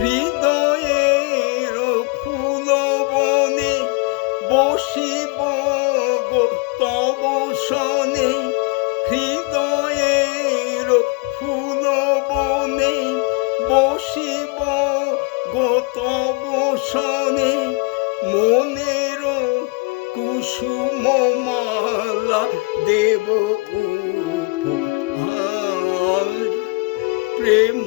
হৃদয়ের ফুল বনে বসিব গো তব শনে, হৃদয়ের ফুল বনে বসিব গো তব শনে, মনের কুসুম মালা দেব উপহার, প্রেম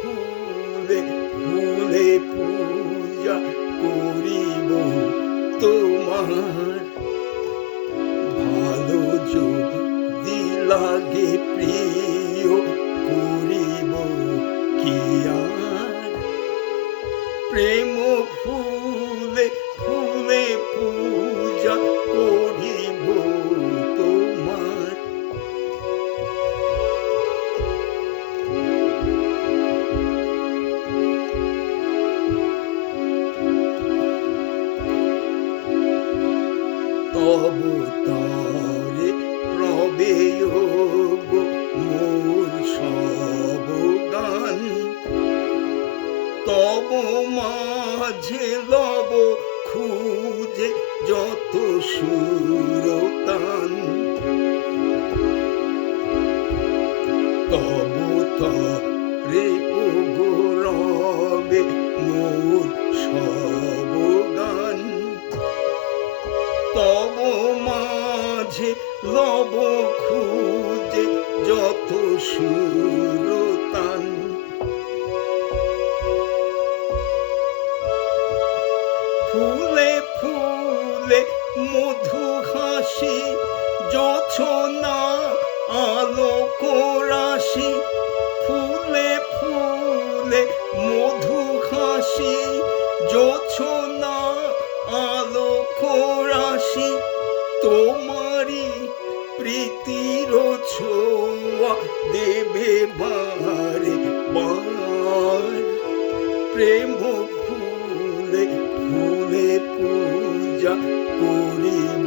ফুলে ফুলে পূজা করিব তোমার। ভালো যদি লাগে প্রিয় করিব কি আর, প্রেম ফুলে ফুলে পূজা করিব তোমার। তব তরে প্রবেয় গো মোর সব গান, তব মাঝে লব খুঁজে যত সুরতান, তব তরে ও গো রবে মোর সব গান, তব মাঝে লব খুঁজে যত সুরতান। ফুলে ফুলে মধু হাসি জোছনা আলোক রাশি, ফুলে ফুলে মধু হাসি জোছনা আলোক রাশি, তোমারি প্রীতির ছোঁয়া দেবে বারে বার, প্রেম ফুলে ফুলে পূজা করিব